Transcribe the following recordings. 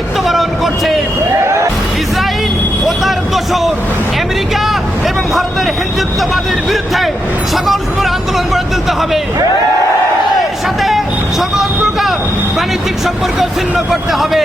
মৃত্যুবরণ করছে। ইসরায়েল ও তার দোসর আমেরিকা এবং ভারতের হিন্দুত্ববাদের বিরুদ্ধে সকল সময় আন্দোলন গড়ে তুলতে হবে। সাথে সকল প্রকার বাণিজ্যিক সম্পর্ক ছিন্ন করতে হবে।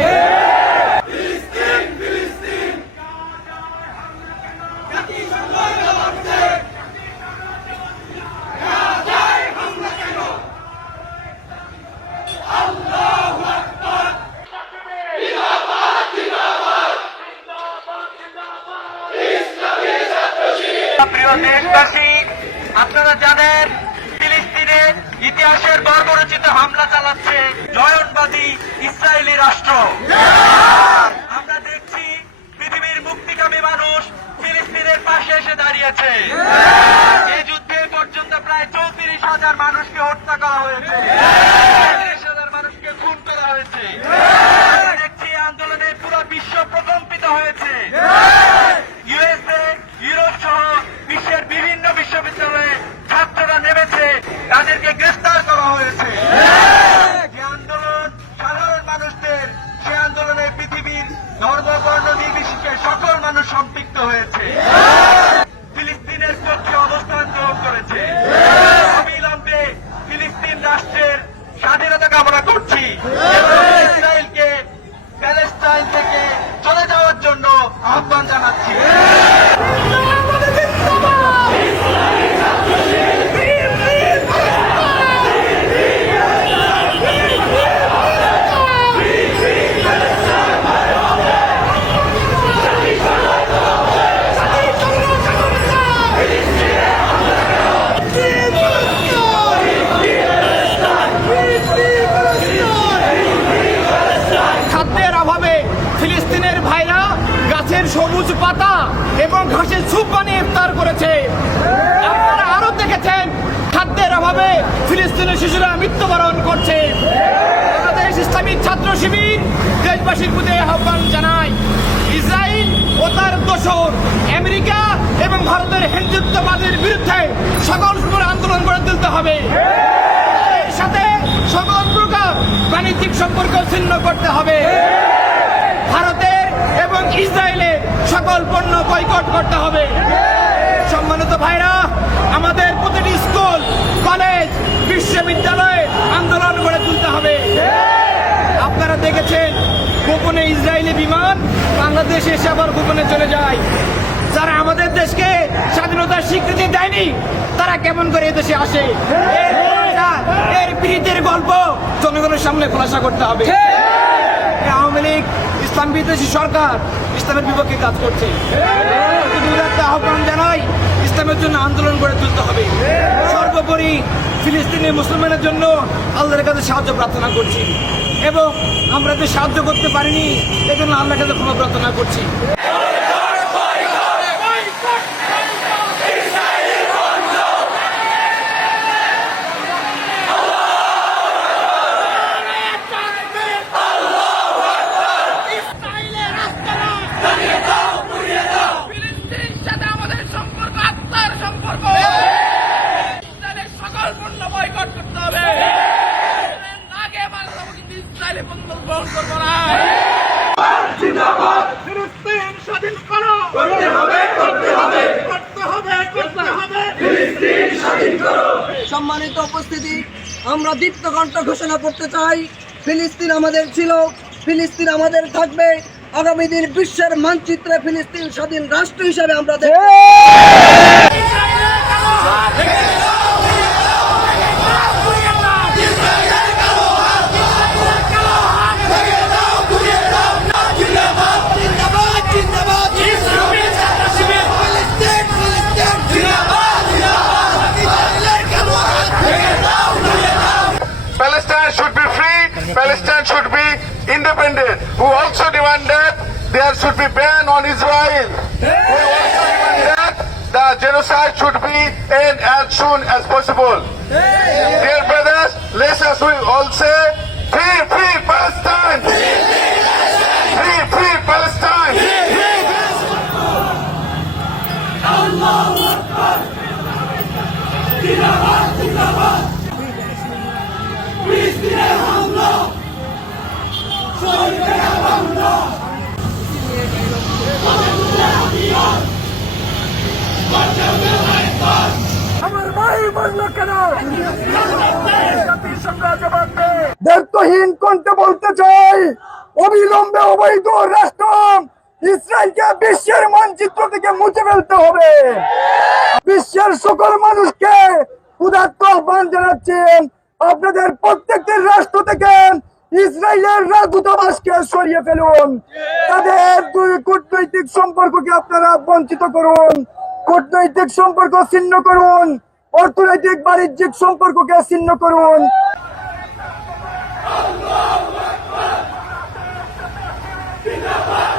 দেশবাসী আপনারা জানেন ফিলিস্তিনে ইতিহাসের বর্বরচিত হামলা চালাচ্ছে জয়নবাদী ইসরায়েলি রাষ্ট্র। সবুজ পাতা এবং ঘাসের স্যুপ বানিয়ে ইফতার করেছে। আপনারা আরও দেখেছেন, খাদ্যের অভাবে ফিলিস্তিনের শিশুরা মৃত্যুবরণ করছে। বাংলাদেশ ইসলামিক ছাত্র শিবির দেশবাসীর প্রতি আহ্বান জানায়, ইসরায়েল ও তার দোসর আমেরিকা এবং ভারতের হিন্দুত্ববাদের বিরুদ্ধে সকল সময় আন্দোলন গড়ে তুলতে হবে। এর সাথে সকল প্রকার বাণিজ্যিক সম্পর্ক ছিন্ন করতে হবে। ভারতের এবং ইসরায়েলের সকল পণ্য বয়কট করতে হবে। সম্মানিত ভাইরা, আমাদের প্রতিটি স্কুল, কলেজ, বিশ্ববিদ্যালয়ে আন্দোলন গড়ে তুলতে হবে। আপনারা দেখেছেন, গোপনে ইসরায়েলি বিমান বাংলাদেশে এসে আবার গোপনে চলে যায়। যারা আমাদের দেশকে স্বাধীনতার স্বীকৃতি দেয়নি, তারা কেমন করে এদেশে আসে? এর- পীড়িতের গল্প জনগণের সামনে খোলাসা করতে হবে। আওয়ামী লীগ ইসলাম বিদ্বেষী সরকার ইসলামের বিপক্ষে কাজ করছে। আহ্বান জানাই ইসলামের জন্য আন্দোলন গড়ে তুলতে হবে। সর্বোপরি ফিলিস্তিনি মুসলমানের জন্য আল্লাহর কাছে সাহায্য প্রার্থনা করছি। এবং আমরা যে সাহায্য করতে পারিনি, এজন্য আল্লাহর কাছে ক্ষমা প্রার্থনা করছি ফিলিস্তিনের সাথে আমাদের সম্পর্ক আত্মার সম্পর্ক ইসরায়েলের সকল পণ্য বয়কট করতে হবে আগে মানব কিন্তু ইসরায়েলি পণ্য গ্রহণ করব না ফিলিস্তিন স্বাধীন করো করতে হবে করতে হবে করতে হবে করতে হবে সম্মানিত উপস্থিতি, আমরা দীপ্ত কণ্ঠ ঘোষণা করতে চাই, ফিলিস্তিন আমাদের ছিল, ফিলিস্তিন আমাদের থাকবে, আগামী দিন বিশ্বের মানচিত্রে ফিলিস্তিন স্বাধীন রাষ্ট্র হিসাবে আমরা Palestine should be free, Palestine should be independent. Who also demand that there should be ban on Israel. We also demanded the genocide should be end as soon as possible. Dear brothers, let us we all say, free, free Palestine! Free, free Palestine! Allah Akbar! দায়িত্বহীন কণ্ঠে বলতে চাই, অবিলম্বে অবৈধ ইসরায়েলকে বিশ্বের মানচিত্র থেকে মুছে ফেলতে হবে। বিশ্বের সকল মানুষকে উদাত্ত আহ্বান জানাচ্ছেন আপনাদের প্রত্যেকটি রাষ্ট্র থেকে ইসরায়েলের দূতাবাসকে সরিয়ে ফেলুন। তাদের দুই কূটনৈতিক সম্পর্ককে আপনারা বঞ্চিত করুন। কূটনৈতিক সম্পর্ক ছিন্ন করুন অর্থনৈতিক বাণিজ্যিক সম্পর্ককে ছিন্ন করুন। দখলদার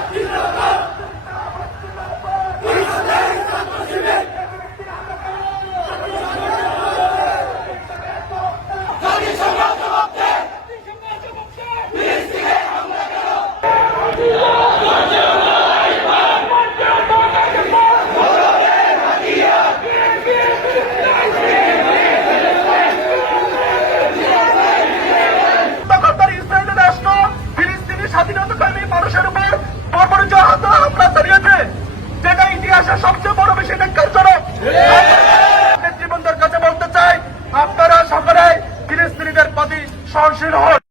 নেতৃবৃন্দের কাছে বলতে চাই আপনারা সকলে ফিলিস্তিনিদের প্রতি সহনশীল হন